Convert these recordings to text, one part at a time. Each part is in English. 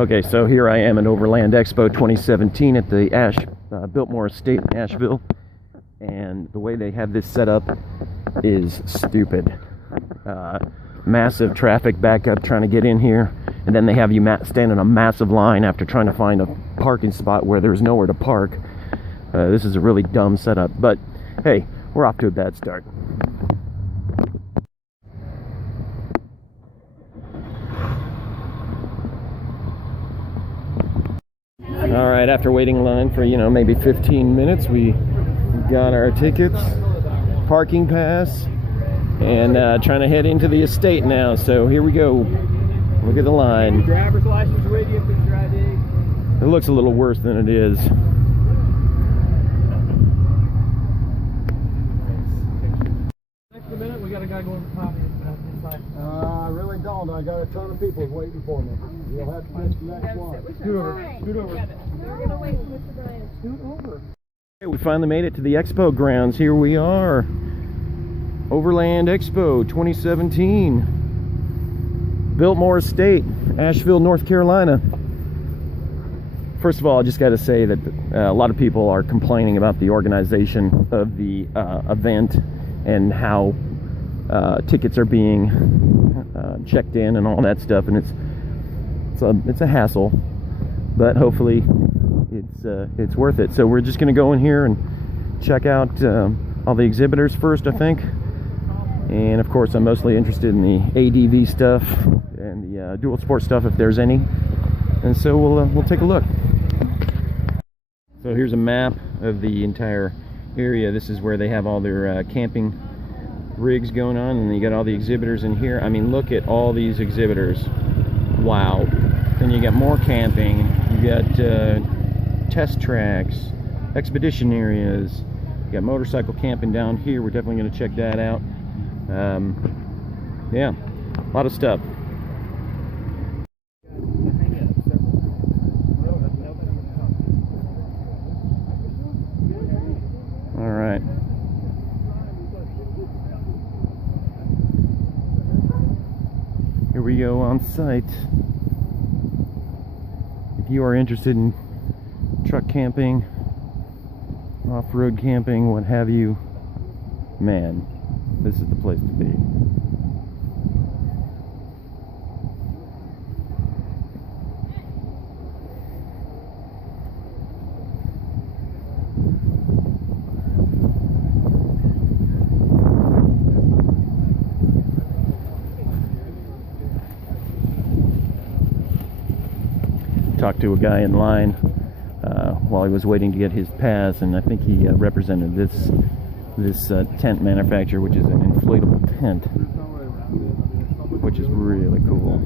Okay, so here I am at Overland Expo 2017 at the Biltmore Estate in Asheville, and the way they have this set up is stupid. Massive traffic backup trying to get in here, and then they have you stand in a massive line after trying to find a parking spot where there's nowhere to park. This is a really dumb setup, but hey, we're off to a bad start. All right, after waiting in line for, maybe 15 minutes, we got our tickets, parking pass, and trying to head into the estate now. So here we go. Look at the line. Driver's license with you, picture ID. It looks a little worse than it is. Next minute, we got a guy going to copy inside. I really don't. I got a ton of people waiting for me. You'll have to catch the next one. Scoot over. Scoot over. We're going to wait for Mr. Bryan. Scoot over. Okay, we finally made it to the expo grounds. Here we are. Overland Expo 2017. Biltmore Estate, Asheville, North Carolina. First of all, I just got to say that a lot of people are complaining about the organization of the event and how tickets are being checked in and all that stuff, and it's a hassle, but hopefully it's worth it. So we're just going to go in here and check out all the exhibitors first, I think. And of course, I'm mostly interested in the ADV stuff and the dual sport stuff, if there's any. And so we'll take a look. So here's a map of the entire area. This is where they have all their camping rigs going on, and you got all the exhibitors in here. I mean, look at all these exhibitors. Wow. Then you got more camping. You got test tracks, expedition areas. You got motorcycle camping down here. We're definitely going to check that out. Yeah, a lot of stuff. All right. Here we go on site. If you are interested in truck camping, off-road camping, what have you, man, this is the place to be. Talked to a guy in line while he was waiting to get his pass, and I think he represented this tent manufacturer, which is an inflatable tent, which is really cool.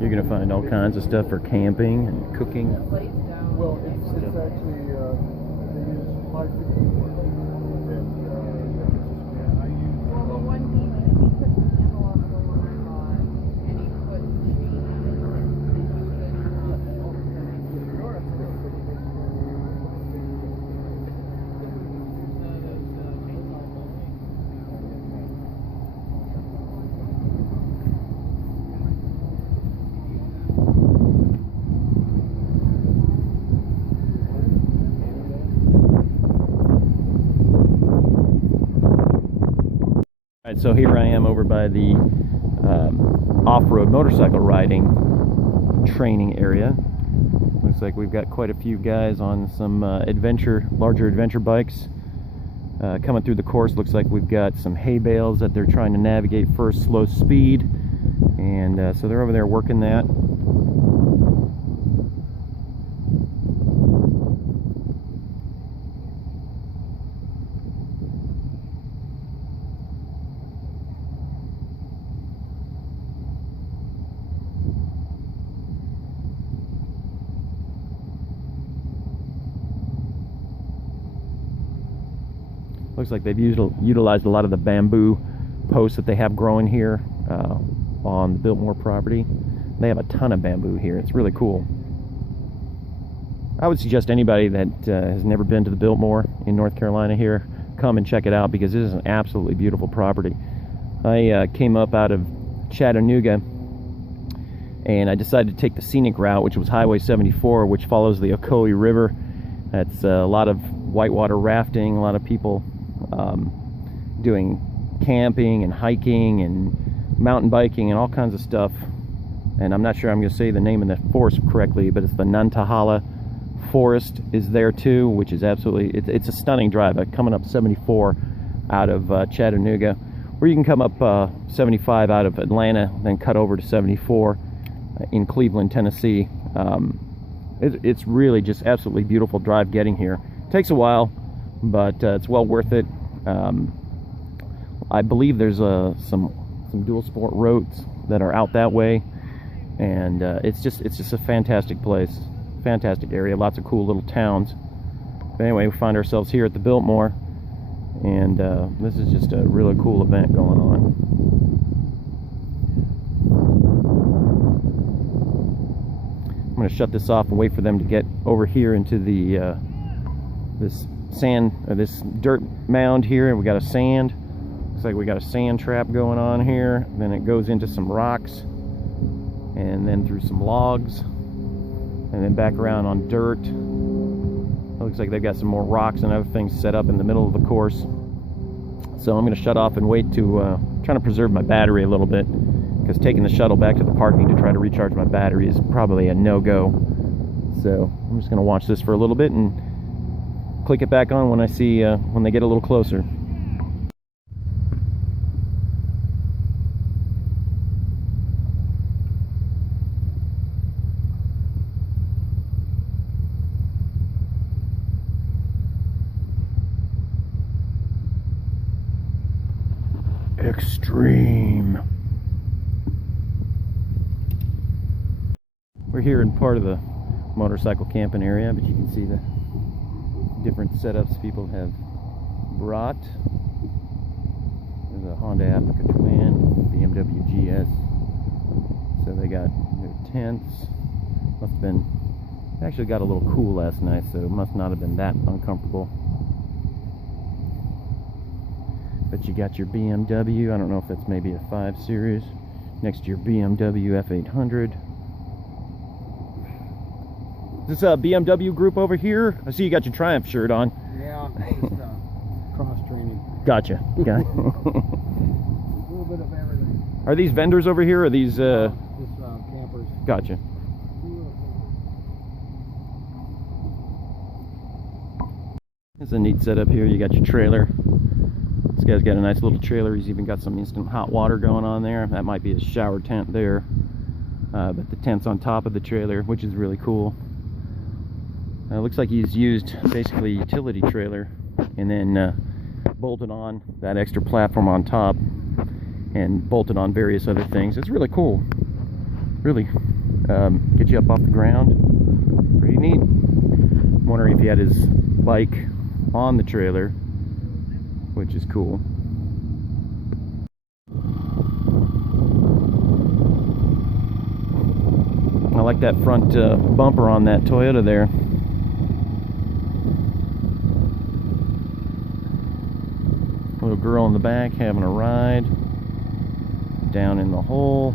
You're going to find all kinds of stuff for camping and cooking. Well, it's actually, they use 550 and I use... Well, the one he took the handle off the one I bought, and he put Alright, so here I am over by the off-road motorcycle riding training area. Looks like we've got quite a few guys on some larger adventure bikes coming through the course. Looks like we've got some hay bales that they're trying to navigate first, slow speed, and so they're over there working that. Looks like they've utilized a lot of the bamboo posts that they have growing here on the Biltmore property. They have a ton of bamboo here. It's really cool. I would suggest anybody that has never been to the Biltmore in North Carolina here, come and check it out, because it is an absolutely beautiful property. I came up out of Chattanooga, and I decided to take the scenic route, which was Highway 74, which follows the Ocoee River. That's a lot of whitewater rafting, a lot of people doing camping and hiking and mountain biking and all kinds of stuff. And I'm not sure I'm going to say the name of the forest correctly, but it's the Nantahala Forest is there too, which is absolutely, it's a stunning drive. Coming up 74 out of Chattanooga, or you can come up 75 out of Atlanta, then cut over to 74 in Cleveland, Tennessee. It's really just absolutely beautiful drive getting here. Takes a while, but it's well worth it. I believe there's some dual sport roads that are out that way, and it's just a fantastic place, fantastic area, lots of cool little towns. But anyway, we find ourselves here at the Biltmore, and this is just a really cool event going on. I'm going to shut this off and wait for them to get over here into the this sand, or this dirt mound here, and we got a sand. Looks like we got a sand trap going on here. Then it goes into some rocks, and then through some logs, and then back around on dirt. It looks like they've got some more rocks and other things set up in the middle of the course. So I'm going to shut off and wait to trying to preserve my battery a little bit, because taking the shuttle back to the parking to try to recharge my battery is probably a no-go. So I'm just going to watch this for a little bit and click it back on when I see when they get a little closer. Extreme. We're here in part of the motorcycle camping area, but you can see the different setups people have brought. There's a Honda Africa Twin, BMW GS. So they got their tents. Must have been, it actually got a little cool last night, so it must not have been that uncomfortable. But you got your BMW, I don't know if that's maybe a 5 Series, next to your BMW F800. Is this a BMW group over here? I see you got your Triumph shirt on. Yeah, just cross training. Gotcha. Got it. A little bit of everything. Are these vendors over here, or are these Just campers. Gotcha. It's a neat setup here. You got your trailer. This guy's got a nice little trailer. He's even got some instant hot water going on there. That might be a shower tent there. But the tent's on top of the trailer, which is really cool. It looks like he's used basically a utility trailer and then bolted on that extra platform on top and bolted on various other things. It's really cool. Really get you up off the ground. Pretty neat. I'm wondering if he had his bike on the trailer, which is cool. I like that front bumper on that Toyota there. Little girl in the back having a ride down in the hole.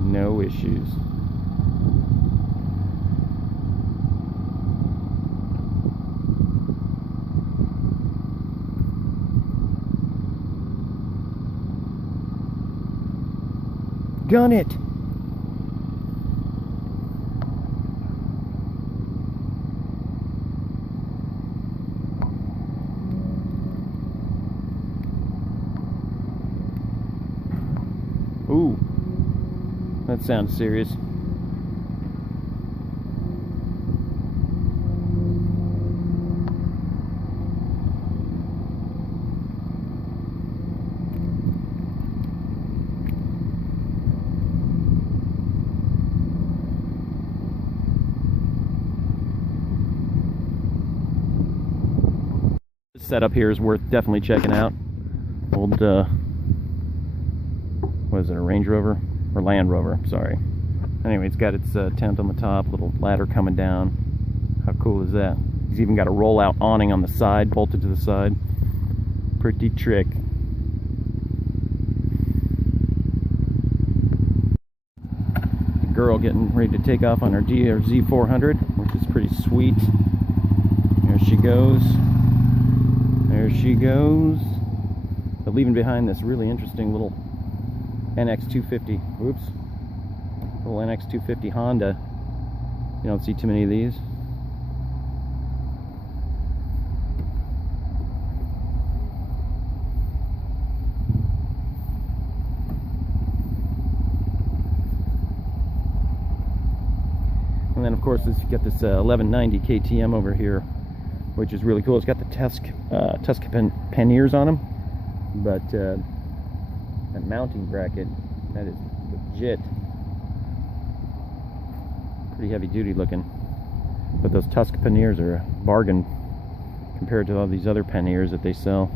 No issues. Gun it! Ooh, that sounds serious. setup here is worth definitely checking out. Old, what is it, a Range Rover? Or Land Rover, sorry. Anyway, it's got its tent on the top, little ladder coming down. How cool is that? He's even got a roll-out awning on the side, bolted to the side. Pretty trick. Girl getting ready to take off on her Z400, which is pretty sweet. There she goes. There she goes. But leaving behind this really interesting little NX250. Whoops. Little NX250 Honda. You don't see too many of these. And then of course you got this 1190 KTM over here, which is really cool. It's got the Tuscan panniers on them, but that mounting bracket, that is legit. Pretty heavy duty looking, but those Tuscan panniers are a bargain compared to all these other panniers that they sell.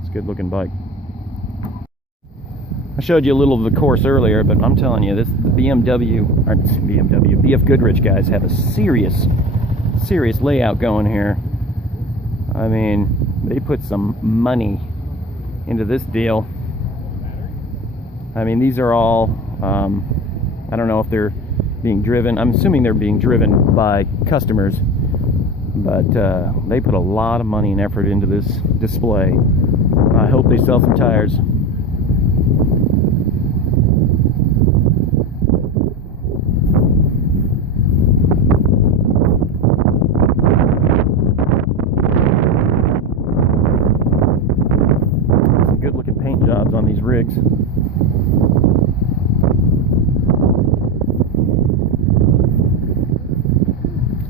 It's a good looking bike. I showed you a little of the course earlier, but I'm telling you, the BF Goodrich guys have a serious layout going here. I mean, they put some money into this deal. I mean, these are all, I don't know if they're being driven. I'm assuming they're being driven by customers, but they put a lot of money and effort into this display. I hope they sell some tires. On these rigs.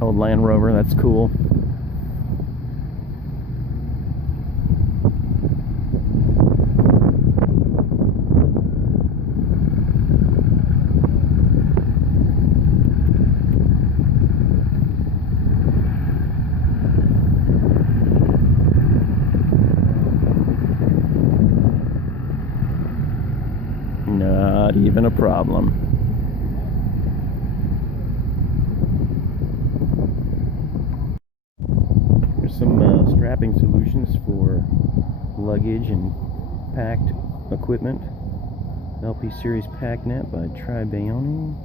Old Land Rover, that's cool. Not even a problem. Here's some strapping solutions for luggage and packed equipment. LP Series Pack Net by Tribayoni.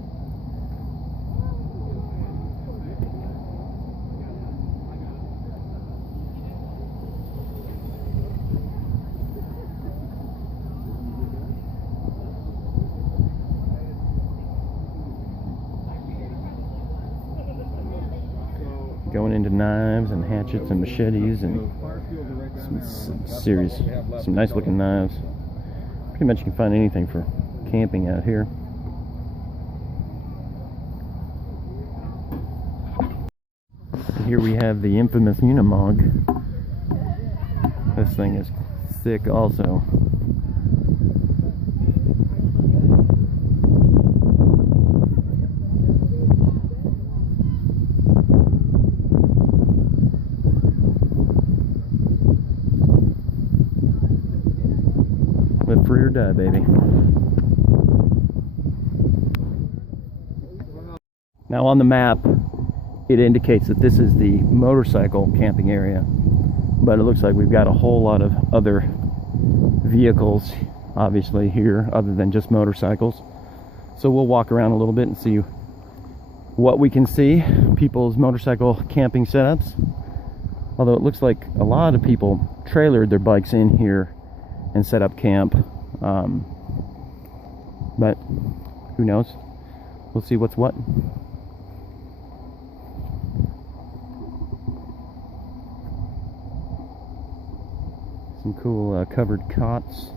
Going into knives and hatchets and machetes and some nice looking knives. Pretty much you can find anything for camping out here. Here we have the infamous Unimog. This thing is sick also. Live free or die, baby. Now on the map, it indicates that this is the motorcycle camping area, but it looks like we've got a whole lot of other vehicles, obviously, here, other than just motorcycles. So we'll walk around a little bit and see what we can see. People's motorcycle camping setups. Although it looks like a lot of people trailered their bikes in here and set up camp, but who knows? We'll see what's what. Some cool covered cots.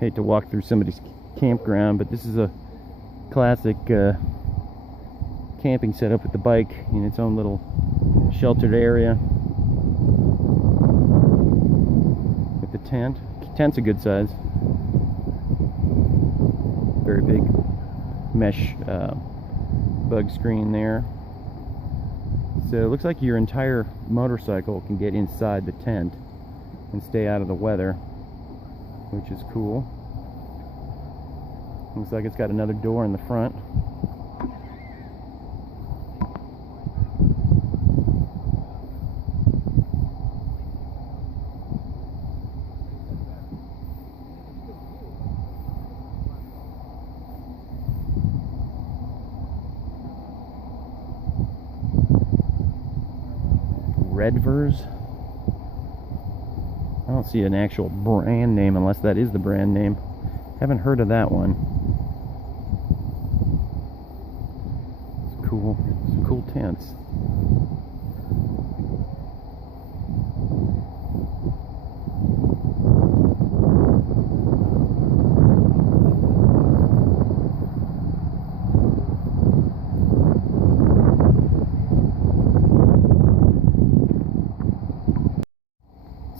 Hate to walk through somebody's campground, but this is a classic camping setup with the bike in its own little sheltered area with the tent. Tent's a good size. Very big mesh bug screen there. So it looks like your entire motorcycle can get inside the tent and stay out of the weather, which is cool. Looks like it's got another door in the front. Redvers. I don't see an actual brand name unless that is the brand name. Haven't heard of that one. It's cool. Some cool tents.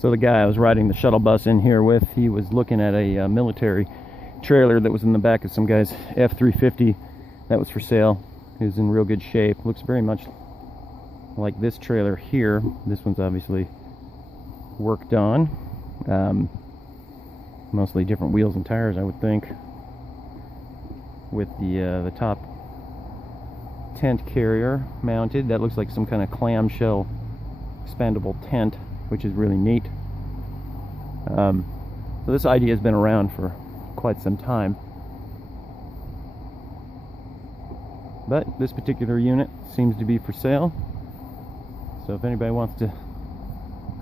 So the guy I was riding the shuttle bus in here with, he was looking at a military trailer that was in the back of some guy's F-350 that was for sale. It was in real good shape. Looks very much like this trailer here. This one's obviously worked on. Mostly different wheels and tires, I would think. With the top tent carrier mounted. That looks like some kind of clamshell expandable tent, which is really neat. So this idea has been around for quite some time. But this particular unit seems to be for sale. So if anybody wants to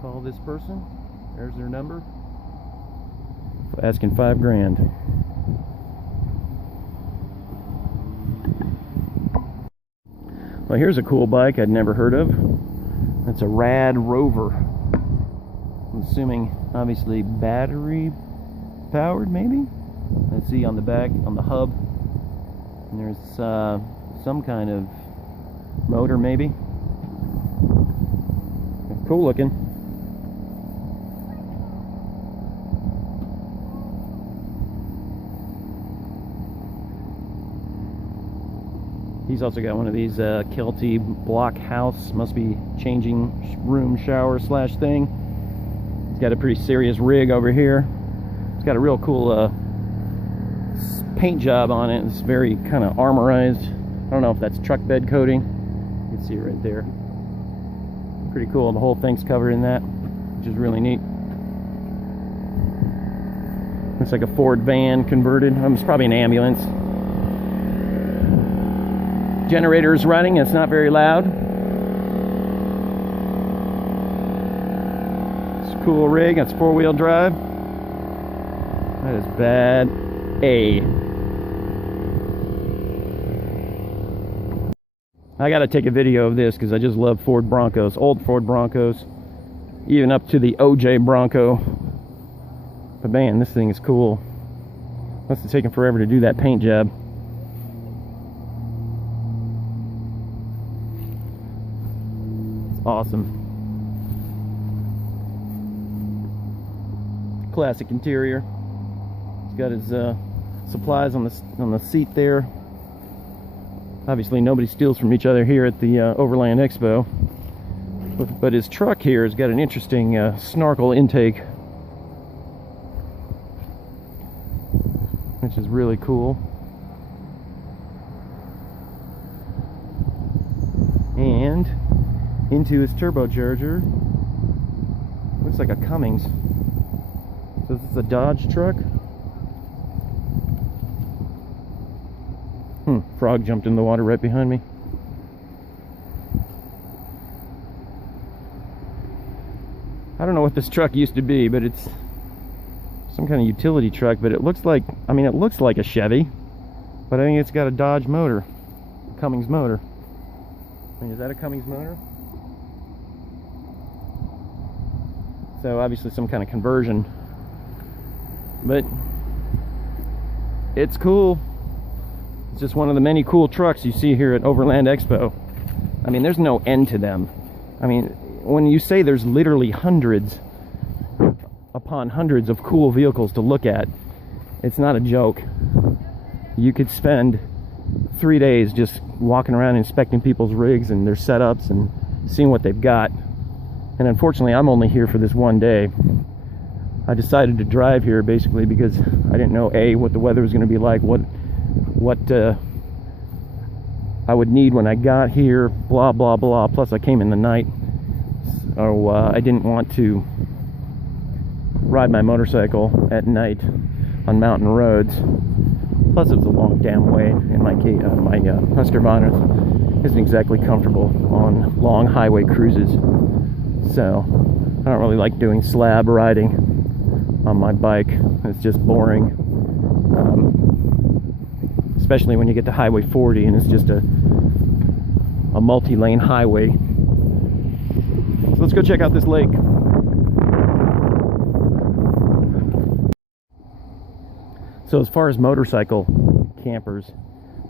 call this person, there's their number. Asking $5 grand. Well, here's a cool bike I'd never heard of. It's a Rad Rover. I'm assuming, obviously, battery powered, maybe? Let's see on the back, on the hub. And there's some kind of motor, maybe. Cool looking. He's also got one of these Kelty block house, must be changing room shower slash thing. He's got a pretty serious rig over here. It's got a real cool paint job on it. It's very kind of armorized. I don't know if that's truck bed coating. You can see it right there. Pretty cool. The whole thing's covered in that, which is really neat. Looks like a Ford van converted. It's probably an ambulance. Generator is running. It's not very loud. It's a cool rig. It's 4-wheel drive. That is bad A. I gotta take a video of this because I just love Ford Broncos, old Ford Broncos, even up to the OJ Bronco. But man, this thing is cool. Must have taken forever to do that paint job. It's awesome. Classic interior. He's got his supplies on the seat there. Obviously nobody steals from each other here at the Overland Expo, but his truck here has got an interesting snorkel intake, which is really cool. And into his turbocharger, looks like a Cummins. So this is a Dodge truck. Frog jumped in the water right behind me. I don't know what this truck used to be, but it's some kind of utility truck, but it looks like, I mean, it looks like a Chevy, but I think it's got a Dodge motor, a Cummins motor. I mean, is that a Cummins motor? So obviously some kind of conversion, but it's cool. It's just one of the many cool trucks you see here at Overland Expo. I mean, there's no end to them. I mean, when you say there's literally hundreds upon hundreds of cool vehicles to look at, it's not a joke. You could spend 3 days just walking around inspecting people's rigs and their setups and seeing what they've got. And unfortunately, I'm only here for this one day. I decided to drive here basically because I didn't know A, what the weather was going to be like, what I would need when I got here, blah blah blah. Plus I came in the night, so I didn't want to ride my motorcycle at night on mountain roads. Plus it was a long damn way, and my Husqvarna isn't exactly comfortable on long highway cruises, so I don't really like doing slab riding on my bike. It's just boring, especially when you get to Highway 40 and it's just a multi-lane highway. So let's go check out this lake. So as far as motorcycle campers,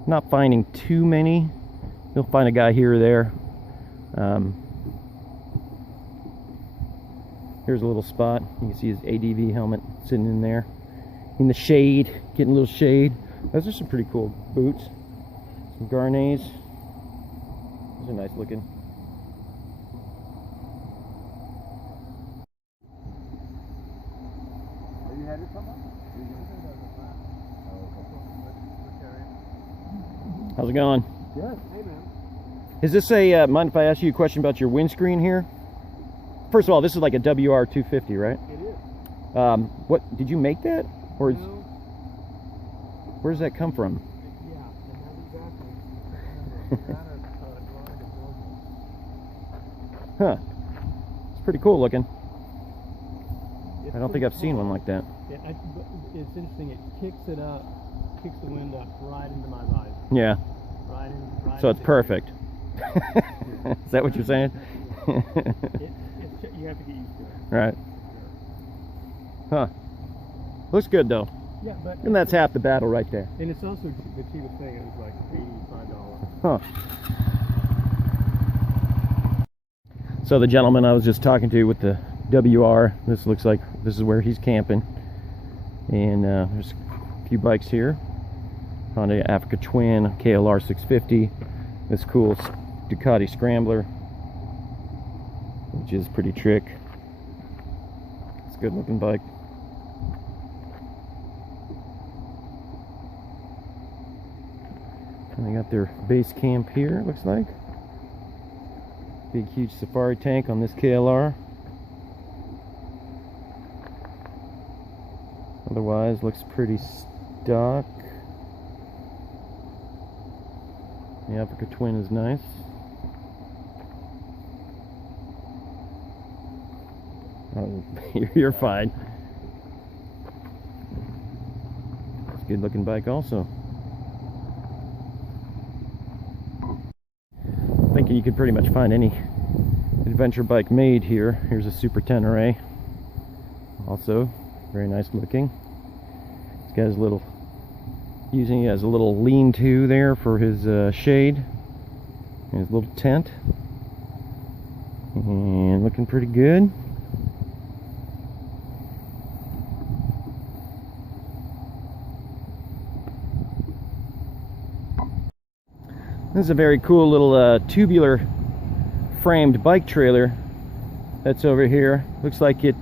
not finding too many. You'll find a guy here or there. Here's a little spot. You can see his ADV helmet sitting in there in the shade, getting a little shade. Those are some pretty cool boots. Some Garnets. Those are nice looking. Are you headed somewhere? How's it going? Good. Hey, man. Is this a, mind if I ask you a question about your windscreen here? First of all, this is like a WR250, right? It is. What, did you make that? Or is, No. where does that come from? Yeah, and not exactly. Huh. It's pretty cool looking. I don't think I've seen one like that. It's interesting. It kicks it up, kicks the wind up right into my visor. Yeah. Right So it's perfect. Is that what you're saying? You have to get used to it. Right. Huh. Looks good though. Yeah, but And that's half the battle right there. and it's also the cheapest thing. It was like $85. Huh. So the gentleman I was just talking to with the WR, this looks like this is where he's camping. And there's a few bikes here. Honda Africa Twin, KLR 650, this cool Ducati Scrambler, which is pretty trick. It's a good looking bike. And they got their base camp here, it looks like. Big huge safari tank on this KLR. Otherwise looks pretty stock. The Africa Twin is nice. Oh, you're fine. It's a good looking bike also. Thinking you could pretty much find any adventure bike made here. Here's a Super Tenere. Also very nice looking. This guy's little, using it as a little lean-to there for his shade, and his little tent, and looking pretty good. This is a very cool little tubular framed bike trailer that's over here. Looks like it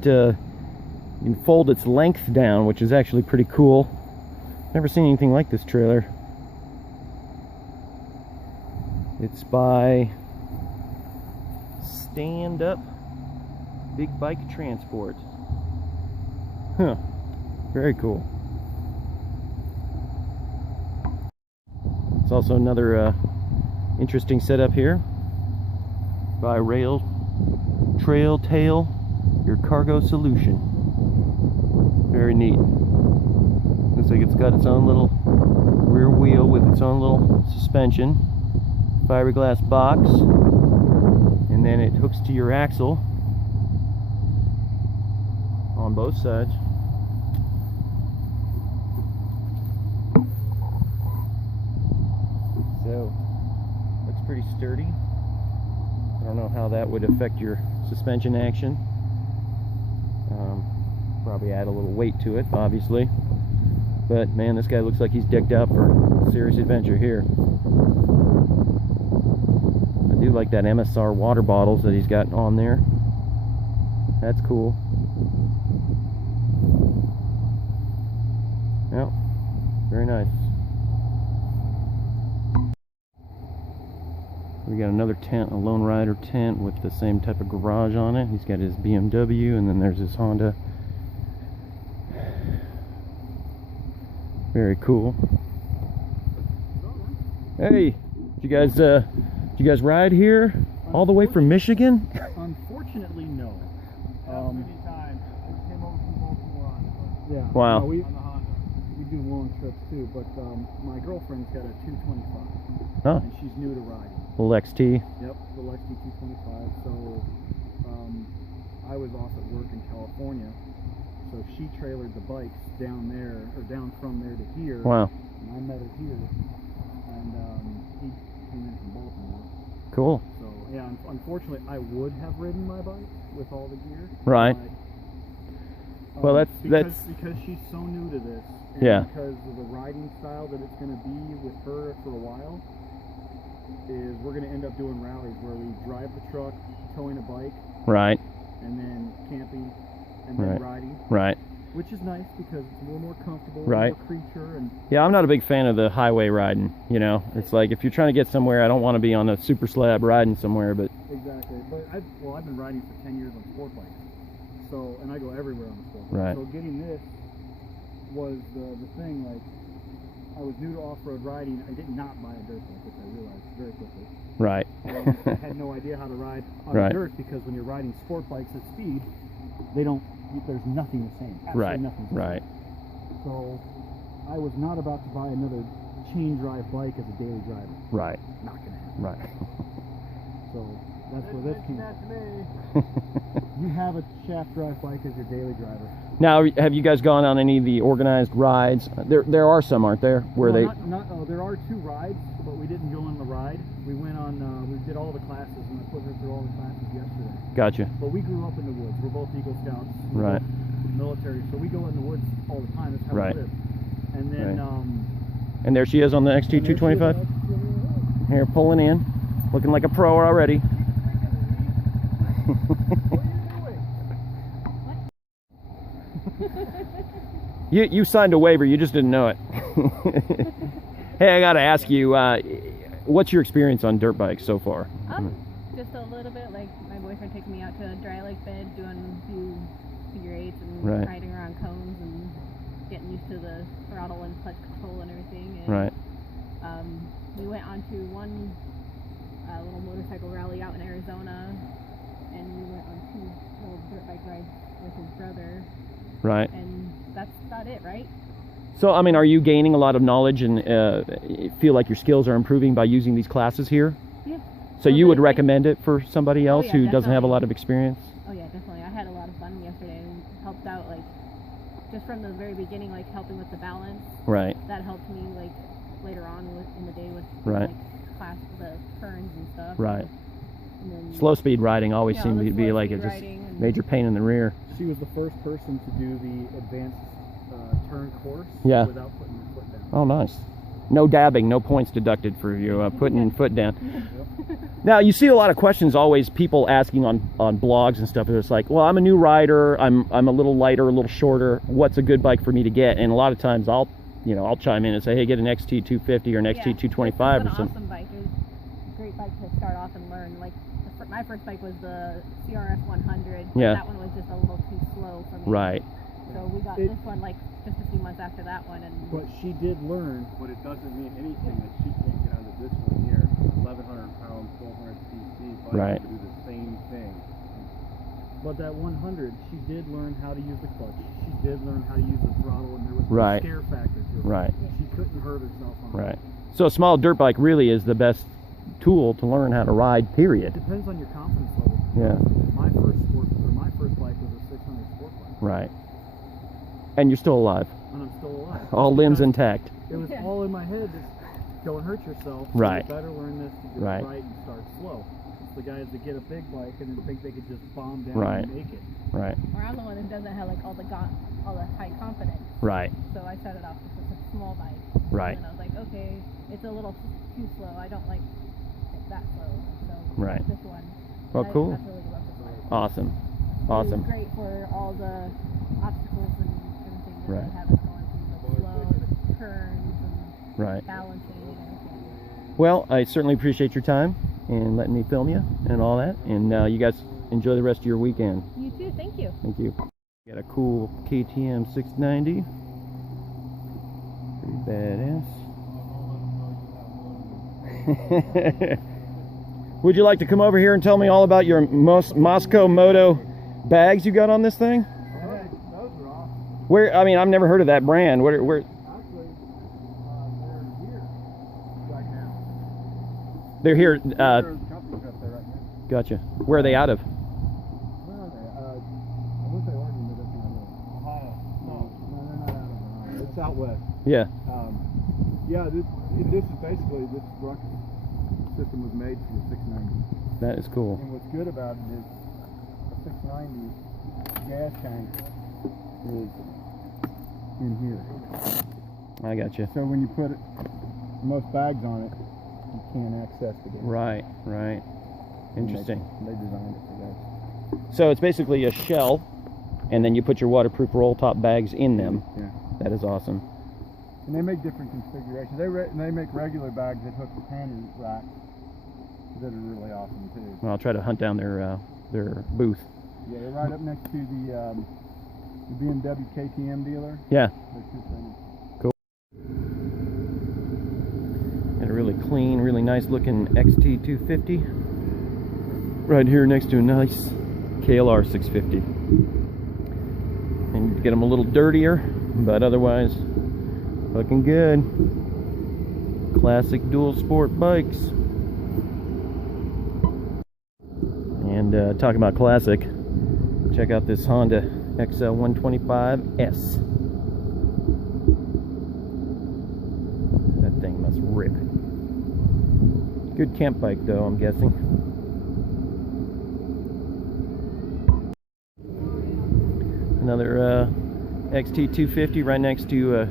you can fold its length down, which is actually pretty cool. Never seen anything like this trailer. It's by Stand Up Big Bike Transport. Huh. Very cool. It's also another interesting setup here by Trail Tail, your cargo solution. Very neat. Looks like it's got its own little rear wheel with its own little suspension, fiberglass box, and then it hooks to your axle on both sides. So looks pretty sturdy. don't know how that would affect your suspension action. Probably add a little weight to it, obviously. But man, this guy looks like he's decked out for a serious adventure here. I do like that MSR water bottles that he's got on there. That's cool. Yeah, very nice. We got another tent, a Lone Rider tent with the same type of garage on it. He's got his BMW, and then there's his Honda. Very cool. Hey, did you guys ride here all the way from Michigan? unfortunately, no. Many times. I came over from Baltimore on Yeah. Wow. No, we the Honda. do long trips too, but my girlfriend's got a 225, Huh? and she's new to riding. Little XT. Yep, the Lexi 225. So I was off at work in California, so she trailered the bikes down there, or down from there to here. Wow. And I met her here, and he came in from Baltimore. Cool. So yeah, unfortunately, I would have ridden my bike with all the gear. Right. But, Well, because she's so new to this. And Yeah. because of the riding style that it's going to be with her for a while, is we're going to end up doing rallies where we drive the truck, towing a bike, Right. and then camping, and then Right. riding, Right. which is nice because it's a little more comfortable, Right. more creature, and Yeah, I'm not a big fan of the highway riding. You know, it's like if you're trying to get somewhere, I don't want to be on a super slab riding somewhere. But exactly. But I've been riding for 10 years on sport bikes, so, and I go everywhere on the sport bike. Right. So getting this was the thing. Like, I was new to off-road riding. I did not buy a dirt bike, which I realized very quickly. right. I had no idea how to ride on Right. dirt, because when you're riding sport bikes at speed, there's nothing the same. Absolutely Right. nothing the same. Right. So I was not about to buy another chain drive bike as a daily driver. Right. Not gonna happen. Right. So that's where this came. That to me. You have a shaft drive bike as your daily driver. Now, have you guys gone on any of the organized rides? There are some, aren't there? Where Well, they? there are 2 rides, but we didn't go on the ride. We went on. We did all the classes, and I put her through all the classes yesterday. Gotcha. But we grew up in the woods. We're both Eagle Scouts. We're Right. both military, so we go in the woods all the time. That's how Right. we live. And then, Right. And there she is on the XT and there she is 225. on Here, pulling in, looking like a pro already. You signed a waiver, you just didn't know it. Hey, I gotta ask you, what's your experience on dirt bikes so far? Just a little bit. Like my boyfriend taking me out to a dry lake bed, doing a few figure eights and Right. riding around cones and getting used to the throttle and clutch control and everything. And, Right. We went on to one little motorcycle rally out in Arizona, and we went on 2 little dirt bike rides with his brother, Right. and that's about it, right? So, I mean, are you gaining a lot of knowledge and feel like your skills are improving by using these classes here? Yeah. So Well, you would like- recommend it for somebody else yeah, who doesn't have a definitely. lot of experience? Oh yeah, definitely. I had a lot of fun yesterday and helped out, like, just from the very beginning, like helping with the balance. Right. That helped me, like, later on in the day with Right. like class the turns and stuff. Right. And then, Slow speed riding always Yeah, seemed the to be slow like speed a just riding and- major pain in the rear. She was the first person to do the advanced turn course Yeah. without putting her foot down. Oh, nice. No dabbing, no points deducted for you putting your foot down. Now, you see a lot of questions always, people asking on blogs and stuff. It's like, well, I'm a new rider, I'm a little lighter, a little shorter. What's a good bike for me to get? And a lot of times I'll chime in and say, hey, get an XT 250 or an XT 225 or It's an something. awesome bike. It's a great bike to start off and learn. Like my first bike was the CRF 100. Yeah. That one was just a little too slow for me. Right. So we got this one like just a few months after that one, and But she did learn. But it doesn't mean anything that she can't get onto this one here, 1,100 pound, 1,200 cc bike Right. to do the same thing. But that 100, she did learn how to use the clutch. She did learn how to use the throttle, and there was no Right. scare factor to it. Right. She couldn't hurt herself on it. Right. So a small dirt bike really is the best tool to learn how to ride, It period. depends on your confidence level. Yeah. My first bike was a 600 sport bike, Right. And you're still alive. and I'm still alive. All limbs Because intact. It was Yeah. all in my head. Just don't hurt yourself. Right. You better learn this. You do Right. it right and start slow. the guys that get a big bike and then think they could just bomb down Right. and make it. Right. Or I'm the one that doesn't have like all the high confidence. Right. So I started off with a small bike. Right. And I was like, okay, it's a little too slow. I don't like it that slow. So Right. this one. Well, I cool. absolutely love this bike. Awesome. It Awesome. was great for all the obstacles and everything that Right. I have going through, the flow, the turns, and Right. balancing and everything. Well, I certainly appreciate your time and letting me film you and all that. And you guys enjoy the rest of your weekend. You too. Thank you. Thank you. Got a cool KTM 690. Pretty badass. Would you like to come over here and tell me all about your Moscow Moto bags you got on this thing? Those are awesome. Where? I mean, I've never heard of that brand. Where? Actually, they're here right now. They're here. There's companies up there right now. Gotcha. Where are they out of? Where are they? I wish they were in the Ohio. No, they're not out of Ohio. It's out west. Yeah. Yeah, this is basically, this truck system was made for the 690. That is cool. And what's good about it is the 690 gas tank is in here. I gotcha. So when you put most bags on it, you can't access the gas. Right. Right. Interesting. They designed it for that. So it's basically a shell, and then you put your waterproof roll top bags in them. Yeah. That is awesome. And they make different configurations. They make regular bags that hook to panty racks that are really awesome too. Well, I'll try to hunt down their booth. Yeah, they're right up next to the BMW KTM dealer. Yeah. They're two things. And a really clean, really nice looking XT250. Right here next to a nice KLR 650. And get them a little dirtier, but otherwise looking good. Classic dual sport bikes. And talking about classic, check out this Honda XL125S. That thing must rip. Good camp bike though, I'm guessing. Another XT250 right next to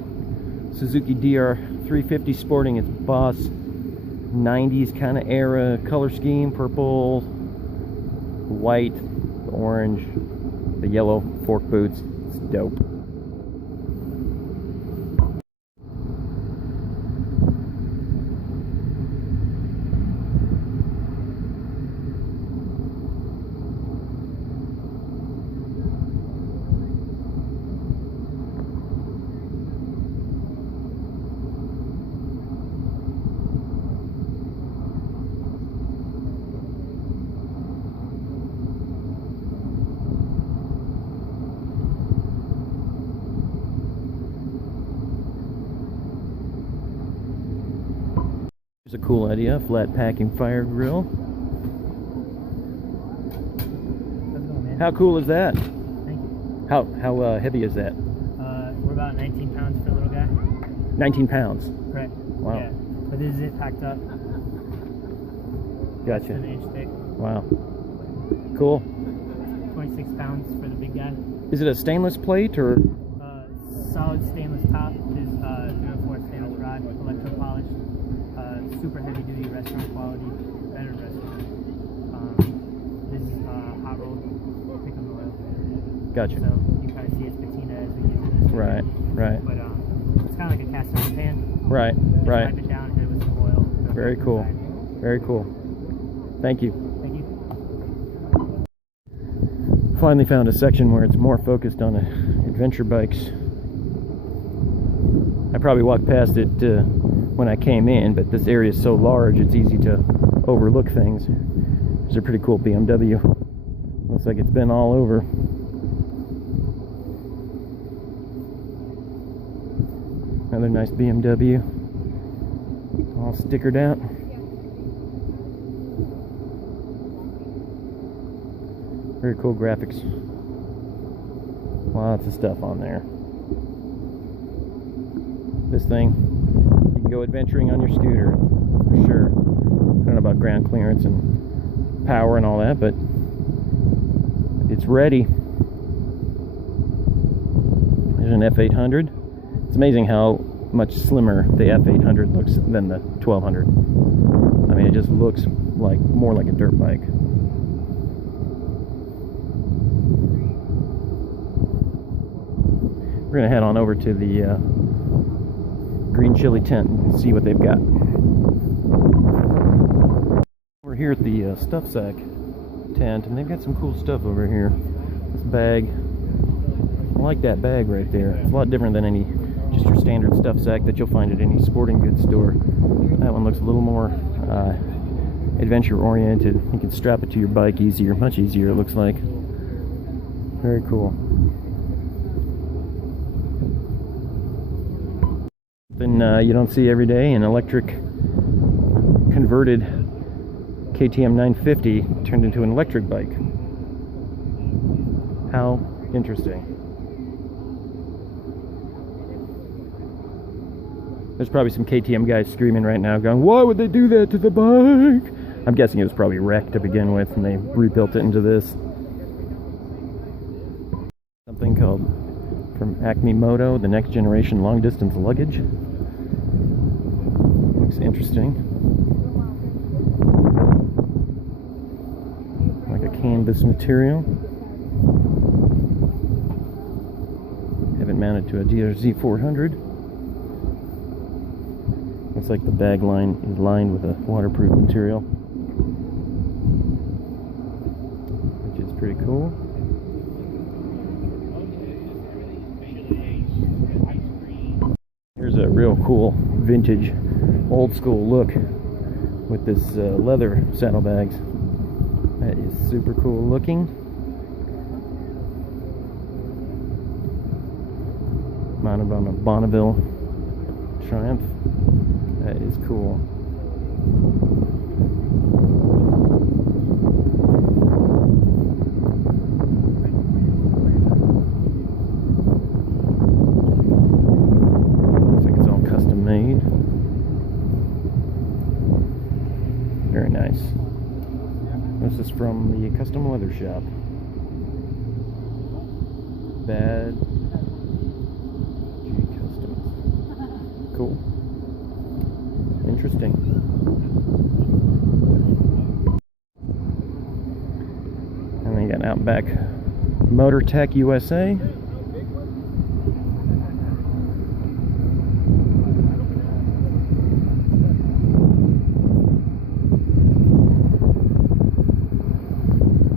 Suzuki DR350 sporting its Boss 90s kind of era color scheme, purple, white, orange, the yellow fork boots. It's dope. Here's a cool idea, flat packing fire grill. How cool is that? Thank you. How heavy is that? We're about 19 pounds for a little guy. 19 pounds. Correct. Wow. Yeah. But this is it packed up. Gotcha. An inch thick. Wow. Cool. 26 pounds for the big guy. Is it a stainless plate or? Solid stainless top. Is 304 stainless rod, electro polished. Super heavy duty restaurant quality. Better restaurant. This is hot rolled pickle oil. Gotcha. So you kind of see its patina as we use it. Right. Right. But it's kind of like a cast iron pan. Right. Just Right. wipe it down, hit it with some oil. Very cool. Very cool. Thank you. Thank you. Finally found a section where it's more focused on adventure bikes. I probably walked past it when I came in, but this area is so large it's easy to overlook things. There's a pretty cool BMW. Looks like it's been all over. Another nice BMW. All stickered out. Very cool graphics. Lots of stuff on there. This thing, you can go adventuring on your scooter, for sure. I don't know about ground clearance and power and all that, but it's ready. There's an F800. It's amazing how much slimmer the F800 looks than the 1200. I mean, it just looks like more like a dirt bike. We're gonna head on over to the green chili tent and see what they've got. We're here at the stuff sack tent, and they've got some cool stuff over here. This bag, I like that bag right there. It's a lot different than any just your standard stuff sack that you'll find at any sporting goods store. That one looks a little more adventure oriented. You can strap it to your bike easier, much easier it looks like. Very cool. Then you don't see every day an electric converted KTM 950 turned into an electric bike. How interesting. There's probably some KTM guys screaming right now going, why would they do that to the bike? I'm guessing it was probably wrecked to begin with and they rebuilt it into this. Something called, from Acme Moto, the next generation long distance luggage. Looks interesting. Like a canvas material. Have it mounted to a DRZ 400. Looks like the bag line is lined with a waterproof material, which is pretty cool. Here's a real cool vintage old school look with this leather saddlebags. That is super cool looking. Mounted on a Bonneville Triumph. That is cool. Looks like it's all custom made. Very nice. This is from the custom leather shop. Bad G Customs. Cool. Interesting. And then you got Outback Motor Tech USA.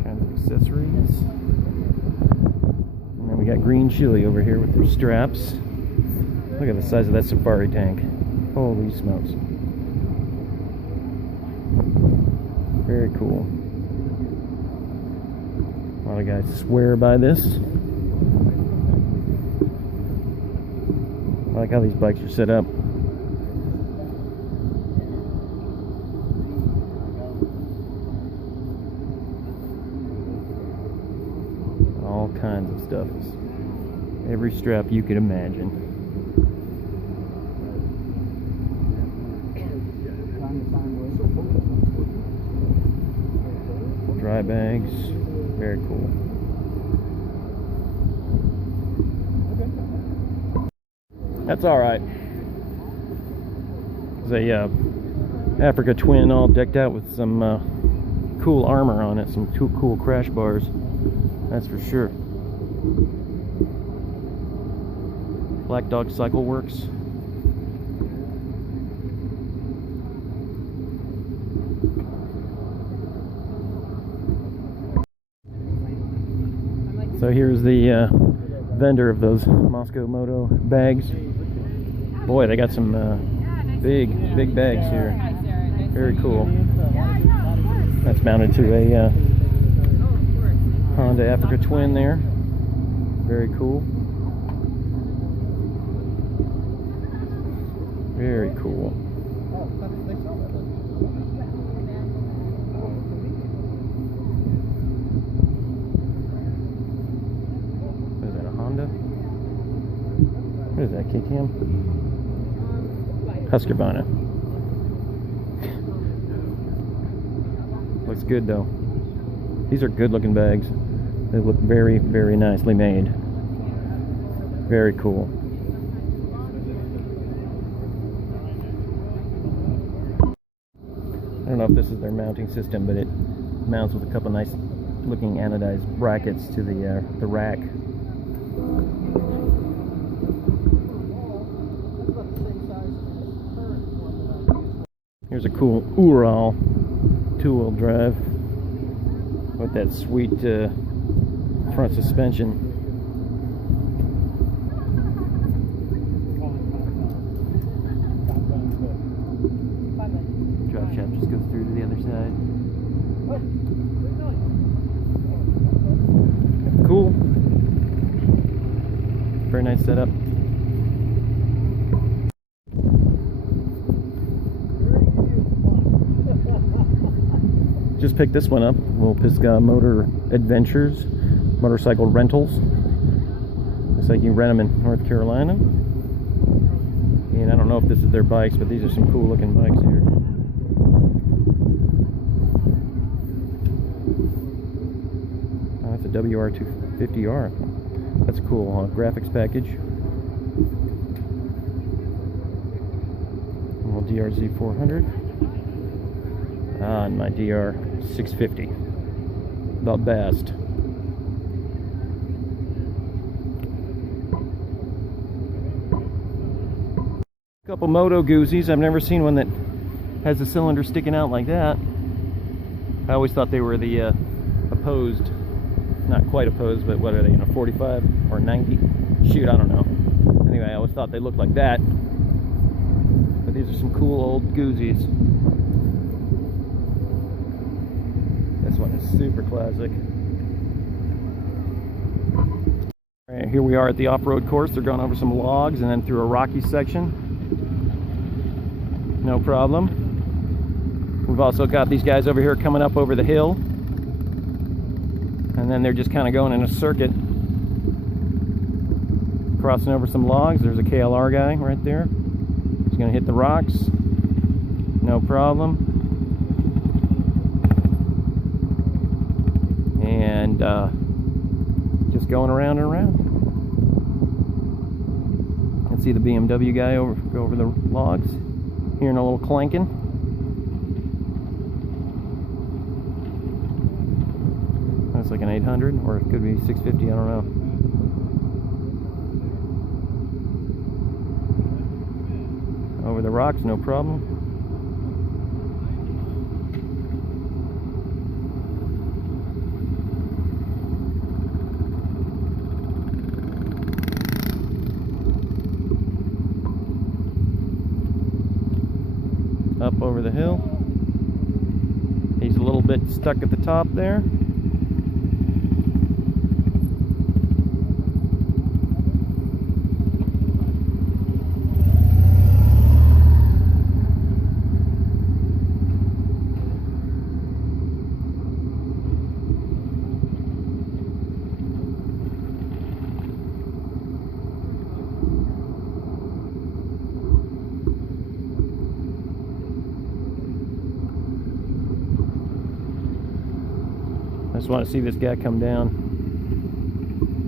Kinds of accessories. And then we got Green Chili over here with their straps. Look at the size of that safari tank. Holy smokes. Very cool. A lot of guys swear by this. I like how these bikes are set up. All kinds of stuff. Every strap you could imagine. Dry bags, very cool. That's all right. There's a Africa Twin all decked out with some cool armor on it, some cool crash bars. That's for sure. Black Dog Cycle Works. So here's the vendor of those Moscow Moto bags. Boy, they got some big bags here. Very cool. That's mounted to a Honda Africa Twin there. Very cool. Very cool. What is that, KTM? Husqvarna. Looks good though. These are good looking bags. They look very, very nicely made. Very cool. I don't know if this is their mounting system, but it mounts with a couple nice looking anodized brackets to the rack. Here's a cool Ural two-wheel drive with that sweet front suspension. Drive shaft just goes through to the other side. Cool. Very nice setup. Just picked this one up. Little Pisgah Motor Adventures motorcycle rentals. Looks like you can rent them in North Carolina. And I don't know if this is their bikes, but these are some cool looking bikes here. Oh, that's a WR250R. That's a cool graphics package. A little DRZ 400. And my DR 650. The best. Couple Moto Goozies. I've never seen one that has a cylinder sticking out like that. I always thought they were the opposed, not quite opposed, but what are they, 45 or 90? Shoot, I don't know. Anyway, I always thought they looked like that. But these are some cool old Goozies. This one is super classic. All right, here we are at the off-road course. They're going over some logs and then through a rocky section. No problem. We've also got these guys over here coming up over the hill. And then they're just kind of going in a circuit. Crossing over some logs. There's a KLR guy right there. He's going to hit the rocks. No problem. And just going around and around. You can see the BMW guy go over the logs. Hearing a little clanking. That's like an 800, or it could be 650, I don't know. Over the rocks, no problem. Up over the hill. He's a little bit stuck at the top there. I just want to see this guy come down.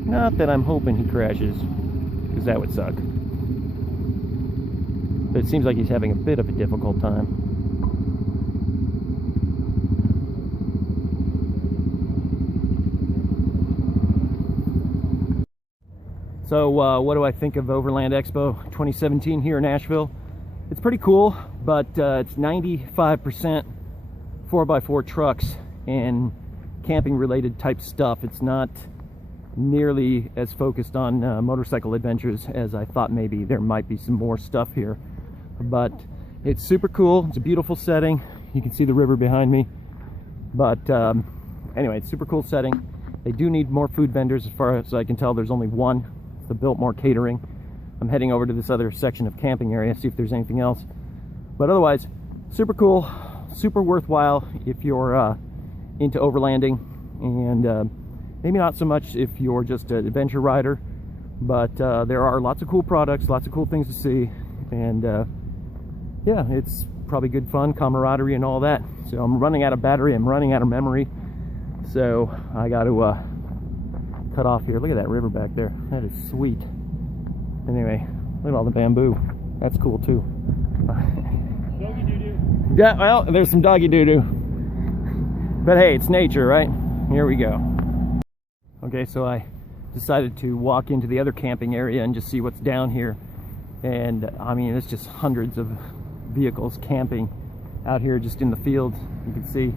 Not that I'm hoping he crashes, because that would suck. But it seems like he's having a bit of a difficult time. So what do I think of Overland Expo 2017 here in Asheville? It's pretty cool, but it's 95% 4x4 trucks and camping related type stuff. It's not nearly as focused on motorcycle adventures as I thought. Maybe there might be some more stuff here, but it's super cool. It's a beautiful setting. You can see the river behind me, but anyway, it's super cool setting. They do need more food vendors. As far as I can tell, there's only one. It's the Biltmore Catering. I'm heading over to this other section of camping area, see if there's anything else, but otherwise super cool, super worthwhile if you're into overlanding, and maybe not so much if you're just an adventure rider, but there are lots of cool products, lots of cool things to see, and yeah, it's probably good fun, camaraderie and all that. So I'm running out of battery, I'm running out of memory. So I got to cut off here. Look at that river back there. That is sweet. Anyway, look at all the bamboo. That's cool too. Doggy doo-doo. Yeah, well, there's some doggy doo-doo. But hey, it's nature, right? Here we go. Okay, so I decided to walk into the other camping area and just see what's down here. And I mean, it's just hundreds of vehicles camping out here just in the fields. You can see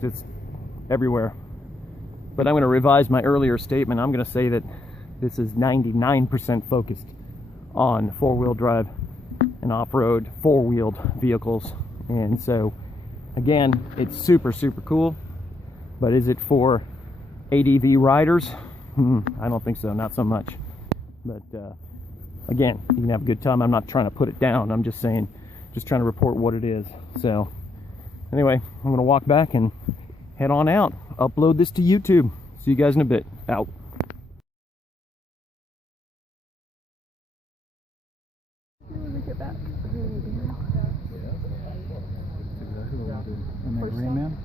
just everywhere. But I'm going to revise my earlier statement. I'm going to say that this is 99% focused on four-wheel drive and off-road four-wheeled vehicles. And so again, it's super cool. But is it for ADV riders? I don't think so, not so much. But again, you can have a good time. I'm not trying to put it down. I'm just saying, just trying to report what it is. So anyway, I'm gonna walk back and head on out, upload this to YouTube. See you guys in a bit. Out. And that gray man?